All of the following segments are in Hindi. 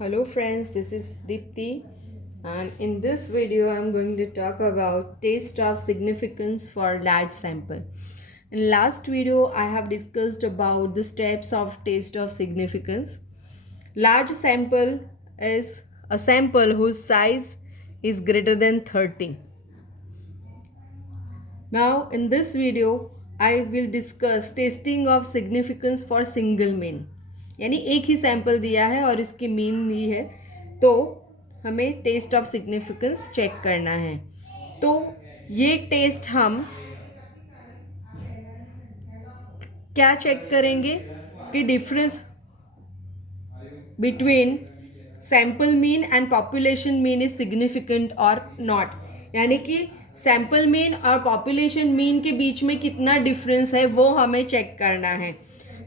Hello friends, this is Deepti and in this video I'm going to talk about test of significance for large sample. In last video I have discussed about the steps of test of significance. Large sample is a sample whose size is greater than 30. Now in this video I will discuss testing of significance for single mean. यानी एक ही सैंपल दिया है और इसकी मीन दी है तो हमें टेस्ट ऑफ सिग्निफिकेंस चेक करना है। तो ये टेस्ट हम क्या चेक करेंगे कि difference between sample mean and population mean is significant और नॉट, यानी कि सैंपल मीन और पॉपुलेशन मीन के बीच में कितना डिफरेंस है वो हमें चेक करना है।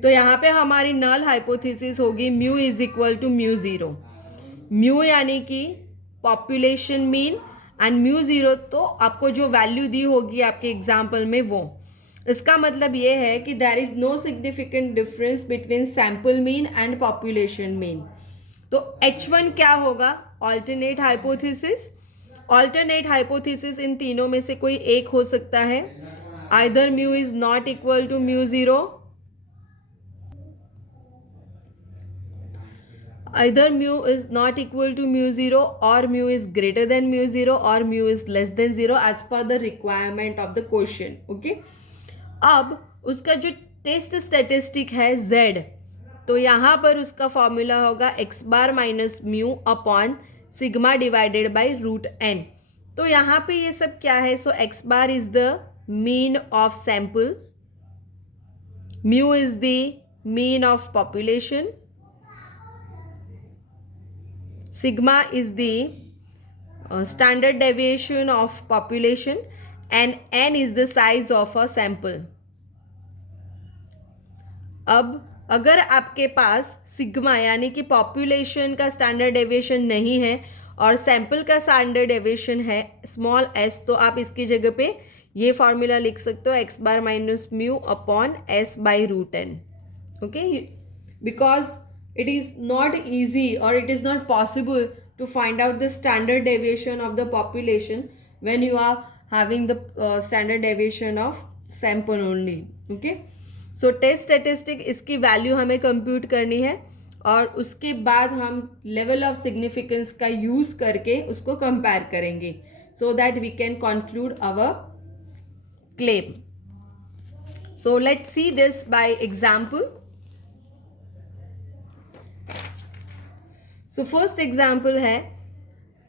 तो यहाँ पे हमारी नल हाइपोथेसिस होगी mu is equal to mu zero. Mu यानी कि population mean and mu zero, तो आपको जो वैल्यू दी होगी आपके एग्जाम्पल में वो, इसका मतलब ये है कि there is no significant difference between sample mean and population mean. तो H1 क्या होगा? Alternate hypothesis. ऑल्टरनेट हाइपोथेसिस इन तीनों में से कोई एक हो सकता है। Either mu is not equal to mu zero, either mu is not equal to mu 0 or mu is greater than mu 0 or mu is less than 0 as per the requirement of the question. Okay, अब उसका जो टेस्ट स्टेटिस्टिक है z, तो यहाँ पर उसका फॉर्मूला होगा x bar minus mu upon sigma divided by root n। तो यहाँ पे ये सब क्या है? So x bar is the mean of sample, mu is the mean of population, sigma is the standard deviation of population and n is the size of a sample. अब अगर आपके पास सिग्मा यानी कि पॉपुलेशन का स्टैंडर्ड डेविएशन नहीं है और सैंपल का स्टैंडर्ड डेविएशन है स्मॉल s, तो आप इसकी जगह पे ये फॉर्मूला लिख सकते हो x bar minus mu upon s by root n। Okay, because it is not easy or it is not possible to find out the standard deviation of the population when you are having the standard deviation of sample only. Okay, so test statistic इसकी वैल्यू हमें कंप्यूट करनी है और उसके बाद हम लेवल ऑफ सिग्निफिकेंस का यूज़ करके उसको कंपेयर करेंगे so that we can conclude our claim. So let's see this by example. So first example है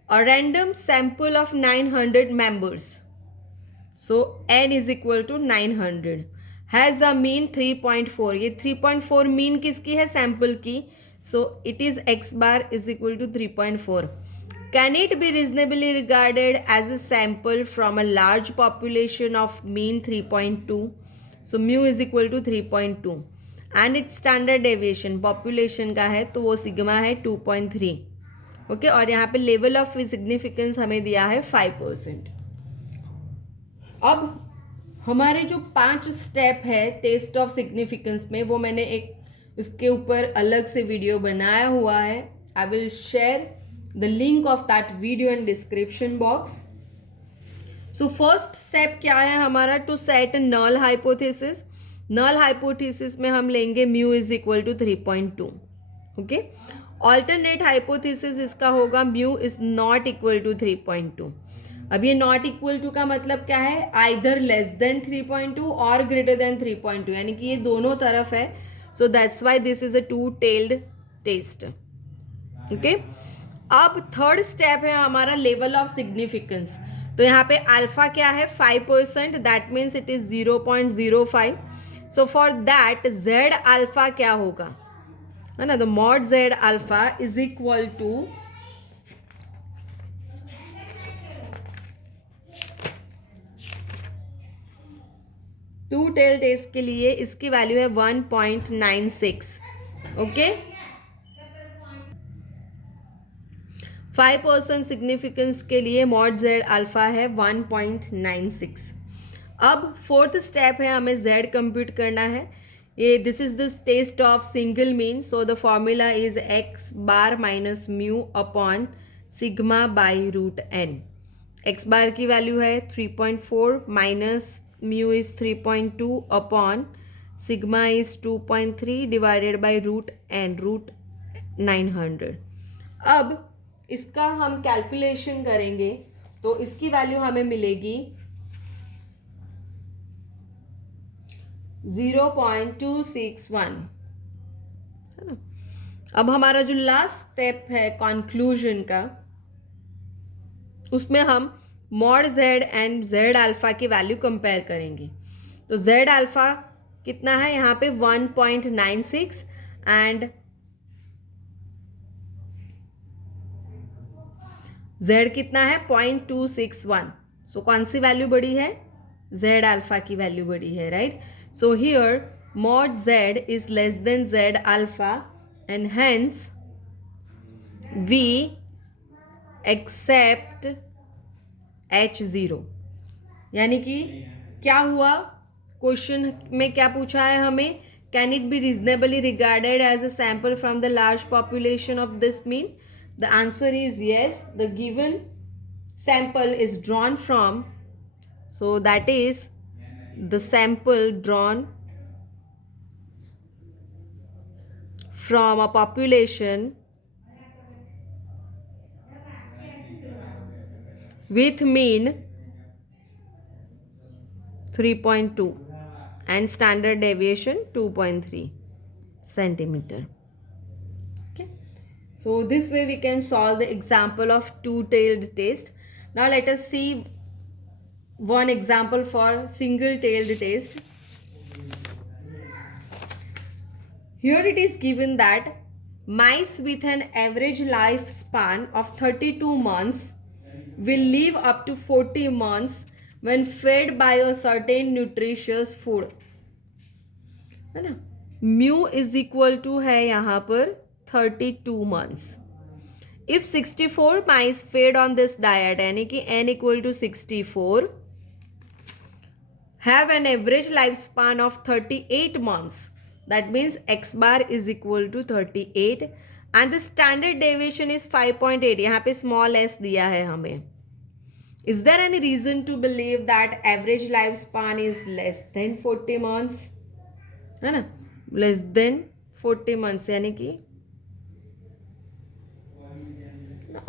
a random sample of 900 members. So n is equal to 900 has a mean 3.4. ये 3.4 मीन किसकी है? सैम्पल की. So it is x bar is equal to 3.4. Can it be reasonably regarded as a sample from a large population of mean 3.2? So mu is equal to 3.2. And it's standard deviation population का है तो वो सिग्मा है 2.3. ओके, और यहाँ पे लेवल ऑफ सिग्निफिकेंस हमें दिया है 5%. अब हमारे जो 5 स्टेप है टेस्ट ऑफ सिग्निफिकेंस में, वो मैंने एक उसके ऊपर अलग से वीडियो बनाया हुआ है. I will share the link of that video in description box. So first step क्या है हमारा? To set null hypothesis. Null hypothesis में हम लेंगे mu is equal to 3.2. Okay, alternate hypothesis इसका होगा mu is not equal to 3.2. अब ये नॉट इक्वल टू का मतलब क्या है? आइदर लेस देन 3.2 और ग्रेटर देन 3.2, यानी कि ये दोनों तरफ है. So that's why this is a two tailed test. Okay, अब थर्ड स्टेप है हमारा लेवल ऑफ सिग्निफिकेंस. तो यहाँ पे अल्फा क्या है? 5%. That means it is 0.05. So for that Z alpha क्या होगा, है ना? तो mod Z alpha is equal to two tail test के लिए इसकी वैल्यू है 1.96. ओके, 5% सिग्निफिकेंस के लिए मॉड जेड अल्फा है 1.96. अब फोर्थ स्टेप है हमें z कंप्यूट करना है. ये this is the test of single mean, so the formula is x bar minus mu upon sigma by root n. X bar की वैल्यू है 3.4 minus mu is 3.2 upon sigma is 2.3 divided by root n, root 900. अब इसका हम कैलकुलेशन करेंगे तो इसकी वैल्यू हमें मिलेगी 0.261. है ना. अब हमारा जो लास्ट स्टेप है कंक्लूजन का, उसमें हम mod Z and Z alpha की वैल्यू कंपेयर करेंगे. तो जेड अल्फा कितना है यहाँ पे 1.96 एंड जेड कितना है 0.261. सो कौन सी वैल्यू बड़ी है? जेड अल्फा की वैल्यू बड़ी है, right. So here mod Z is less than Z alpha and hence we accept H0. यानी कि क्या हुआ, क्वेश्चन में क्या पूछा है हमें, can it be reasonably regarded as a sample from the large population of this mean. The answer is yes. The given sample is drawn from, so that is the sample drawn from a population with mean 3.2 and standard deviation 2.3 centimeter. Okay, so this way we can solve the example of two-tailed test. Now let us see one example for single-tailed test. Here it is given that mice with an average lifespan of 32 months will live up to 40 months when fed by a certain nutritious food. है ना. म्यू इज इक्वल टू है यहाँ पर 32 months. If 64 mice fed on this diet, यानी कि n equal to 64, have an average lifespan of 38 months. That means x bar is equal to 38 and the standard deviation is 5.8. यहाँ पे small s दिया है हमें. Is there any reason to believe that average lifespan is less than 40 months? है ना, less than 40 months यानी कि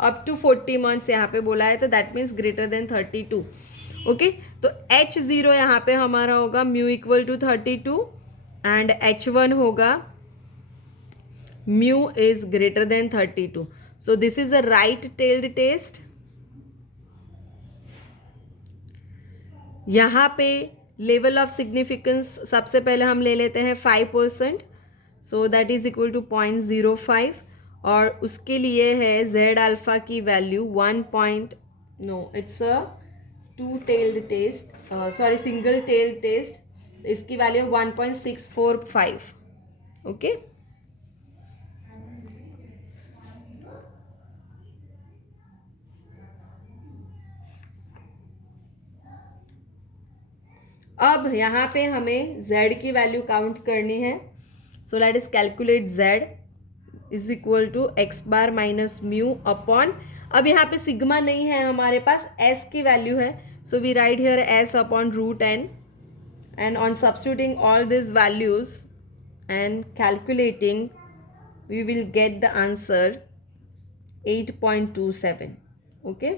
up to 40 months यहाँ पे बोला है, तो that means greater than 32. Okay, तो H0 यहाँ पे हमारा होगा mu equal to 32 and H1 होगा mu is greater than 32. So this is a right tailed test. यहाँ पे लेवल ऑफ सिग्निफिकेंस सबसे पहले हम ले लेते हैं 5%, so that is equal to 0.05 और उसके लिए है जेड अल्फा की value 1. It's a two tailed test, sorry single tailed test. इसकी वैल्यू 1.645. ओके, अब यहाँ पे हमें z की वैल्यू काउंट करनी है. So let us calculate z is equal to x bar minus mu upon, अब यहाँ पे सिग्मा नहीं है हमारे पास, s की वैल्यू है. So we write here s upon root n and on substituting all these values and calculating we will get the answer 8.27. Okay,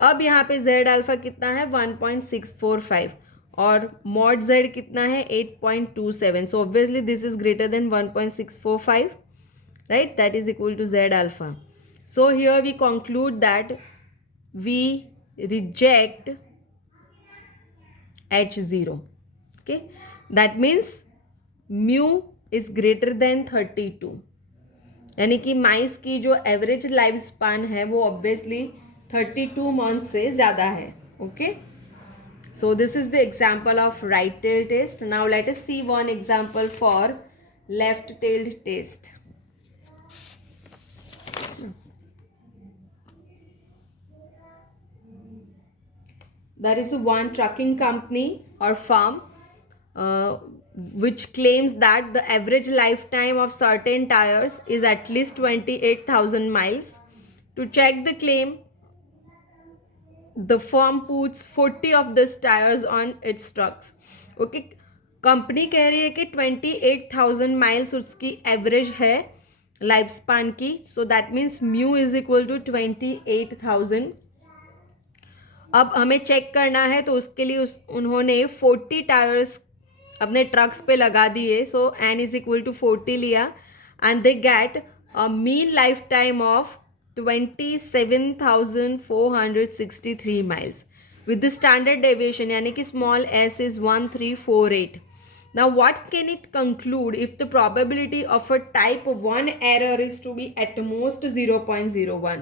अब यहाँ पे z अल्फा कितना है 1.645 और मॉड z कितना है 8.27. So obviously this is greater than 1.645, right, that is equal to z alpha. So here we conclude that we reject H0. Okay, that means mu is greater than 32. यानी कि माइस की जो एवरेज लाइफ स्पान है वो ऑब्वियसली 32 मंथ से ज़्यादा है. Okay, so this is the example of right tail test. Now let us see one example for left tailed test. There is one trucking company or firm which claims that the average lifetime of certain tires is at least 28,000 miles. To check the claim, the firm puts 40 of these tires on its trucks. Okay, company कह रही है कि 28,000 माइल्स उसकी एवरेज है लाइफ स्पान की, so that means mu is equal to 28,000. अब हमें चेक करना है, तो उसके लिए उन्होंने 40 टायर्स अपने ट्रक्स पे लगा दिए. सो एन इज इक्वल टू 40 लिया and they get a mean life time of 27,463 miles with the standard deviation, यानी कि small s is 1348. Now what can it conclude if the probability of a type 1 error is to be at most 0.01?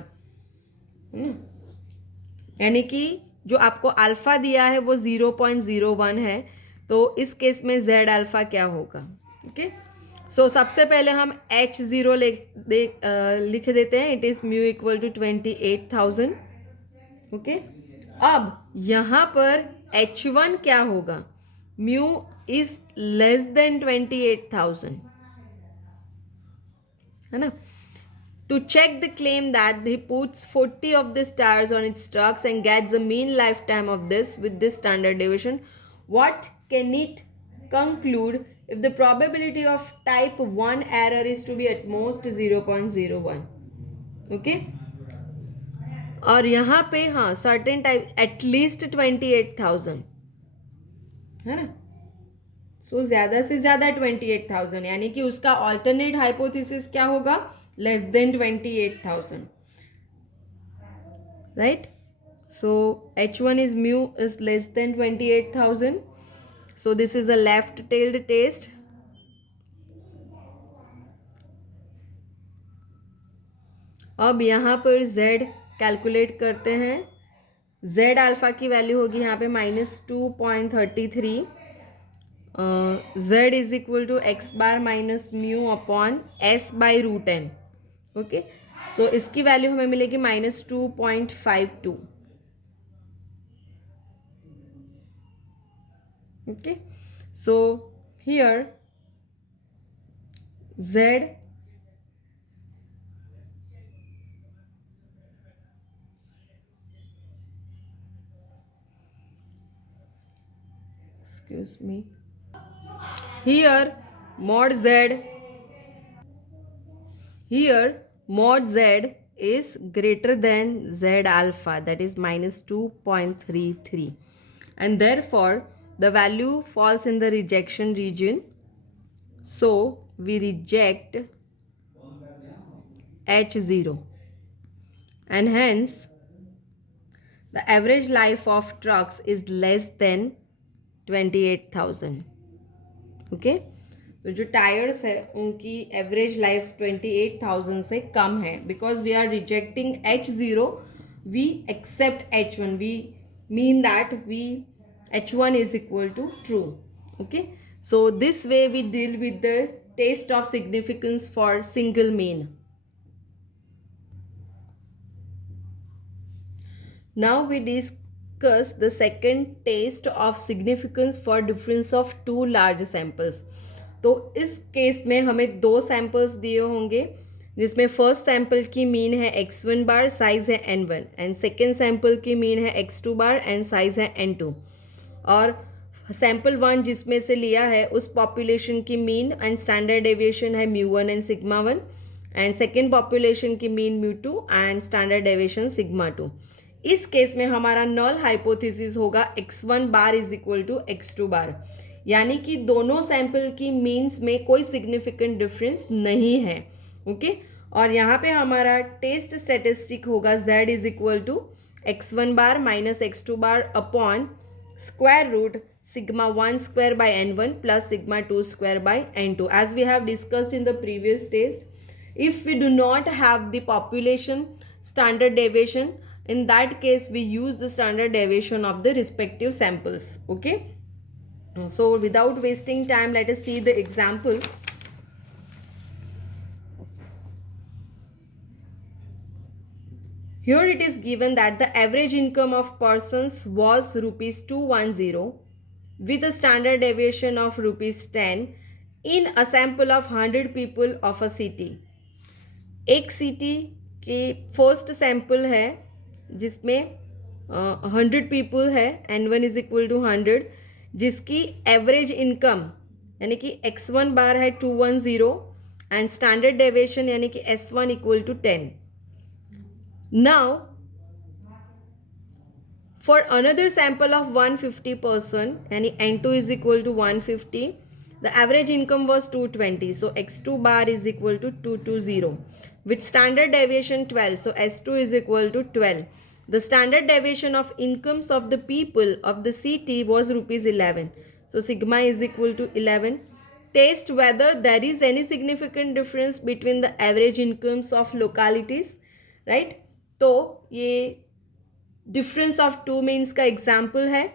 यानी कि जो आपको अल्फा दिया है वो 0.01 है, तो इस केस में z अल्फा क्या होगा? ओके, सो सबसे पहले हम h0 लिख देते हैं. It is mu equal to 28,000. Okay, अब यहाँ पर h1 क्या होगा? म्यू इज लेस देन 28,000, है ना. To check the claim that he puts 40 of these tires on its trucks and gets the mean lifetime of this with this standard deviation, what can it conclude if the probability of type 1 error is to be at most 0.01? Okay, और यहाँ पे हाँ certain type at least 28,000 है ना. सो ज़्यादा से ज़्यादा 28,000, यानी कि उसका ऑल्टरनेट हाइपोथेसिस क्या होगा? Less than 28,000, right. So h1 is mu is less than 28,000. So this is a left tailed test. अब यहाँ पर z कैलकुलेट करते हैं. z अल्फा की वैल्यू होगी यहाँ पे -2.33. z is equal to x bar minus mu upon s by root n. Okay, so इसकी वैल्यू हमें मिलेगी -2.52. Okay, so here z excuse me, here mod z is greater than z alpha, that is -2.33, and therefore the value falls in the rejection region. So we reject h0, and hence the average life of trucks is less than 28,000. Okay, तो जो टायर्स है उनकी एवरेज लाइफ 28,000 से कम है. Because we are rejecting h0, we accept h1, we mean that we h1 is equal to true. Okay, so this way we deal with the test of significance for single mean. Now we discuss the second test of significance for difference of two large samples. तो इस केस में हमें दो सैम्पल्स दिए होंगे, जिसमें फर्स्ट सैम्पल की मीन है x1 बार, साइज़ है n1, एंड सेकेंड सैम्पल की मीन है x2 बार एंड साइज़ है n2. और सैम्पल 1 जिसमें से लिया है उस पॉपुलेशन की मीन एंड स्टैंडर्ड डेविएशन है μ1 and sigma 1, and second population की mean μ2 and standard deviation sigma 2. इस केस में हमारा नल हाइपोथेसिस होगा x1 bar is equal to x2 bar, यानी कि दोनों सैंपल की मीन्स में कोई सिग्निफिकेंट डिफरेंस नहीं है. ओके, और यहाँ पे हमारा टेस्ट स्टैटिस्टिक होगा z is equal to x1 bar minus x2 bar upon square root sigma 1 square by n1 plus sigma 2 square by n2. As we have discussed in the previous test, if we do not have the population standard deviation, in that case we use the standard deviation of the respective samples. Okay, so without wasting time, let us see the example. Here it is given that the average income of persons was rupees 210 with a standard deviation of ₹10 in a sample of 100 people of a city. एक सिटी की फर्स्ट सैम्पल है जिसमें 100 पीपल है, N1 इज इक्वल टू 100, जिसकी एवरेज इनकम यानी कि x1 बार है 210 एंड स्टैंडर्ड डेविएशन यानी कि S1 equal to 10. Now for another sample of 150 person यानी N2 is equal to 150, the average income was 220, so x2 bar is equal to 220 with standard deviation 12, so S2 is equal to 12. The standard deviation of incomes of the people of the city was ₹11, so sigma is equal to 11. Test whether there is any significant difference between the average incomes of localities, right? तो ये डिफरेंस ऑफ टू मीन्स का एग्जाम्पल है.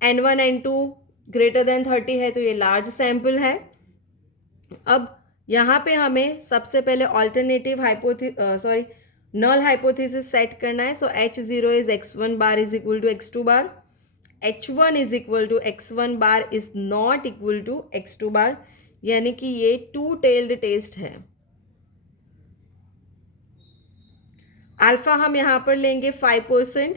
N1 N2 ग्रेटर देन 30 है तो ये लार्ज सैम्पल है. अब यहाँ पे हमें सबसे पहले ऑल्टरनेटिव नल हाइपोथेसिस सेट करना है. So H0 is x1 bar is equal to x2 bar, H1 is equal to x1 bar is not equal to x2 bar, यानी कि ये टू टेल्ड टेस्ट है. अल्फ़ा हम यहाँ पर लेंगे 5%.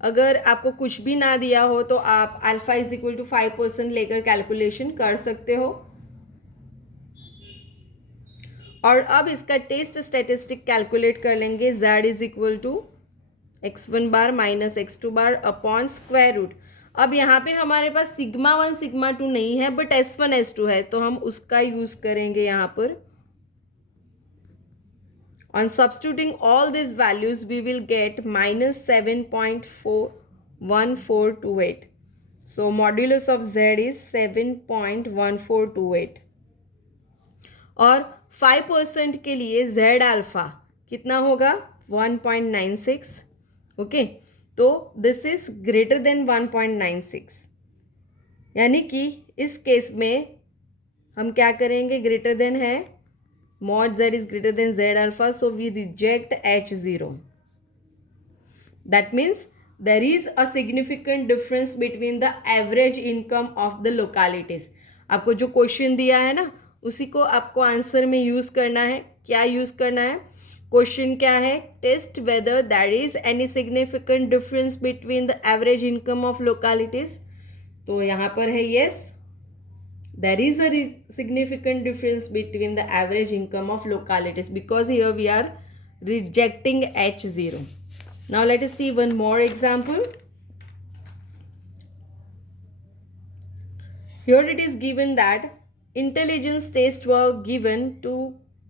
अगर आपको कुछ भी ना दिया हो तो आप अल्फ़ा इज इक्वल टू 5% लेकर कैलकुलेशन कर सकते हो. और अब इसका टेस्ट स्टैटिस्टिक कैलकुलेट कर लेंगे. z is equal to x1 bar minus x2 bar upon square root. अब यहाँ पे हमारे पास सिग्मा 1 सिग्मा 2 नहीं है बट S1 S2 है, तो हम उसका यूज़ करेंगे यहाँ पर. On substituting all these values, we will get minus 7.1428. So modulus of z is 7.1428. और 5% के लिए z अल्फा कितना होगा 1.96. ओके, तो दिस इज ग्रेटर देन 1.96, यानी कि इस केस में हम क्या करेंगे, ग्रेटर देन है, mod z is greater than z alpha, so we reject H0. That means there is a significant difference between the average income of the localities. आपको जो क्वेश्चन दिया है ना उसी को आपको आंसर में यूज़ करना है. क्या यूज़ करना है, क्वेश्चन क्या है, test whether there is any significant difference between the average income of localities. तो यहाँ पर है yes, there is a significant difference between the average income of localities because here we are rejecting H0. Now let us see one more example. Here it is given that intelligence tests were given to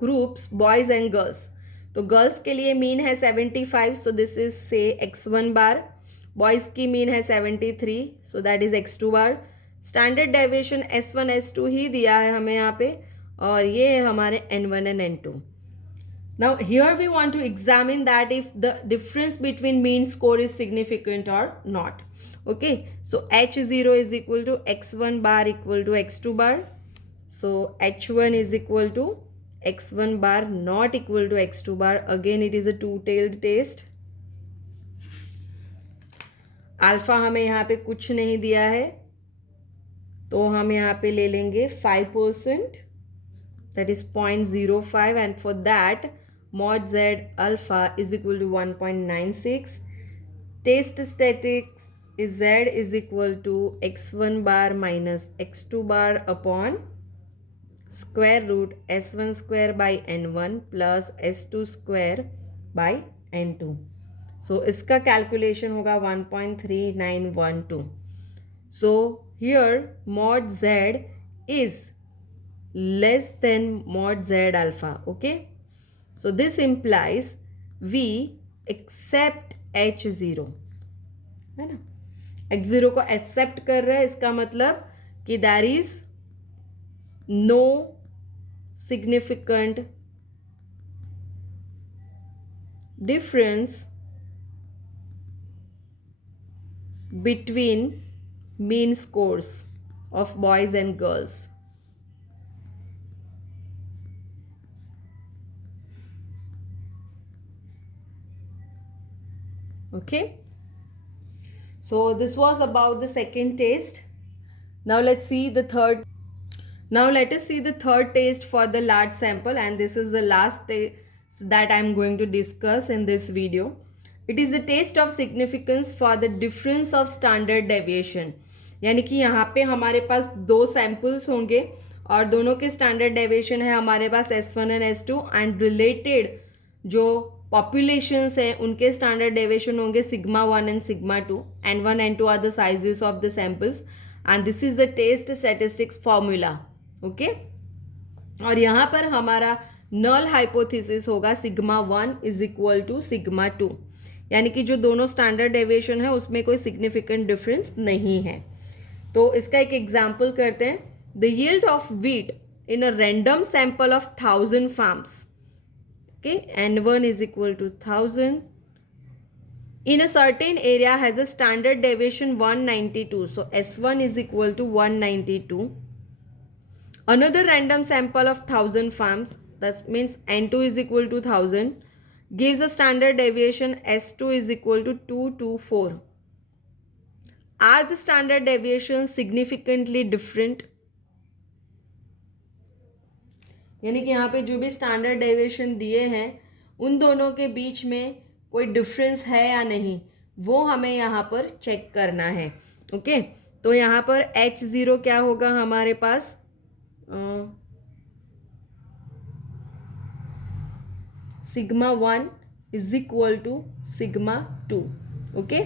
groups boys and girls. तो गर्ल्स के लिए मीन है 75, so this is say x1 bar. Boys की मीन है 73, so that is x2 bar. Standard deviation S1 S2 ही दिया है हमें यहाँ पे, और ये है हमारे N1 and N2. Now here we want to examine that if the difference between mean score is significant और not. Okay, so H0 is equal to x1 bar equal to x2 bar. So H1 is equal to x1 bar not equal to x2 bar. Again it is a two tailed test. Alpha हमें यहाँ पे कुछ नहीं दिया है, तो हम यहाँ पे ले लेंगे 5%, that is 0.05, and for that mod z alpha is equal to 1.96. Test statics is z is equal to x1 bar minus x2 bar upon square root s1 square by n1 plus s2 square by n2. So इसका कैलकुलेशन होगा 1.3912. So here mod z is less than mod z alpha. Okay, so this implies we accept H0, है ना. H0 को एक्सेप्ट कर रहे हैं, इसका मतलब कि there is no significant difference between mean scores of boys and girls. Okay, so this was about the second test. Now let's see the third. Now let us see the third taste for the large sample, and this is the last taste that I am going to discuss in this video. It is the taste of significance for the difference of standard deviation. यानी कि यहाँ पे हमारे पास दो सैम्पल्स होंगे और दोनों के स्टैंडर्ड डेविएशन है हमारे पास S1 and S2 and related जो पॉपुलेशंस हैं उनके स्टैंडर्ड डेविएशन होंगे sigma 1 and sigma 2 N1 N2 are the sizes of the samples and this is the test statistics formula. Okay, और यहाँ पर हमारा नल हाइपोथेसिस होगा sigma 1 is equal to sigma 2, यानी कि जो दोनों स्टैंडर्ड डेविएशन है उसमें कोई सिग्निफिकेंट डिफरेंस नहीं है. तो इसका एक एग्जाम्पल करते हैं. The yield of wheat in a random sample of 1000 farms, okay, N1 is equal to 1000 in a certain area has a standard deviation 192. So S1 is equal to 192. Another random sample of 1000 farms, that means N2 is equal to 1000, gives a standard deviation S2 is equal to 224. Are the standard deviations significantly different? यानी कि यहाँ पे जो भी स्टैंडर्ड डेविएशन दिए हैं उन दोनों के बीच में कोई डिफरेंस है या नहीं, वो हमें यहाँ पर चेक करना है. ओके, तो यहाँ पर H0 क्या होगा हमारे पास, sigma 1 is equal to sigma 2. Okay,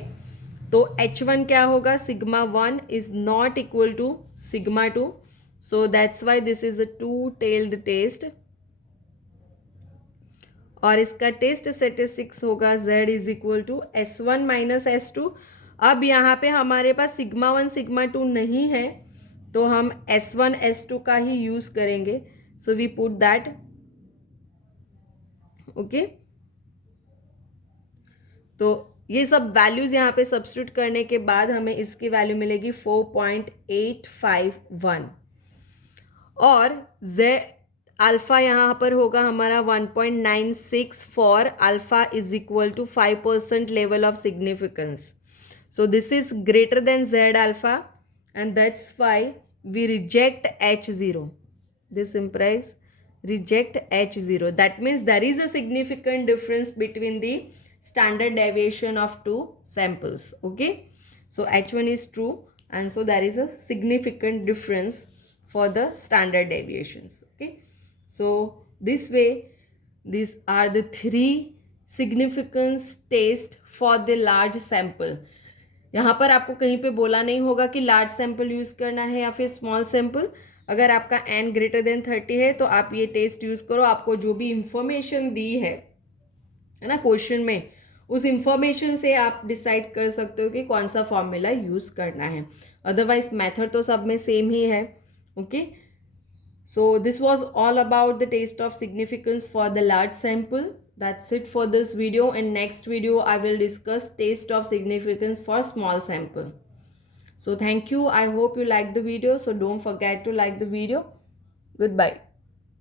तो H1 क्या होगा, sigma 1 is not equal to sigma 2. So that's why this is a two-tailed test. और इसका टेस्ट स्टैटिस्टिक्स होगा Z is equal to S1 minus S2. अब यहाँ पे हमारे पास सिग्मा 1 सिग्मा 2 नहीं है तो हम S1 S2 का ही यूज़ करेंगे. So we put that. Okay, तो ये सब वैल्यूज़ यहाँ पे सब्स्टिट्यूट करने के बाद हमें इसकी वैल्यू मिलेगी 4.851 और Z अल्फ़ा यहाँ पर होगा हमारा 1.96 for alpha is equal to 5% level of significance. So this is greater than Z alpha and that's why we reject H0. This implies reject H0. That means there is a significant difference between the standard deviation of two samples. Okay, so H1 is true and so there is a significant difference for the standard deviations. Okay, so this way these are the three significance test for the large sample. यहाँ पर आपको कहीं पे बोला नहीं होगा कि लार्ज सैम्पल यूज़ करना है या फिर स्मॉल सैम्पल. अगर आपका n ग्रेटर देन 30 है तो आप ये टेस्ट यूज़ करो. आपको जो भी इंफॉर्मेशन दी है ना क्वेश्चन में, उस इंफॉर्मेशन से आप डिसाइड कर सकते हो कि कौन सा फॉर्मूला यूज़ करना है. अदरवाइज मेथड तो सब में सेम ही है. Okay, so this was all about the taste of significance for the large sample. That's it for this video. In next video I will discuss taste of significance for small sample. So thank you. I hope you like the video. So don't forget to like the video. Goodbye.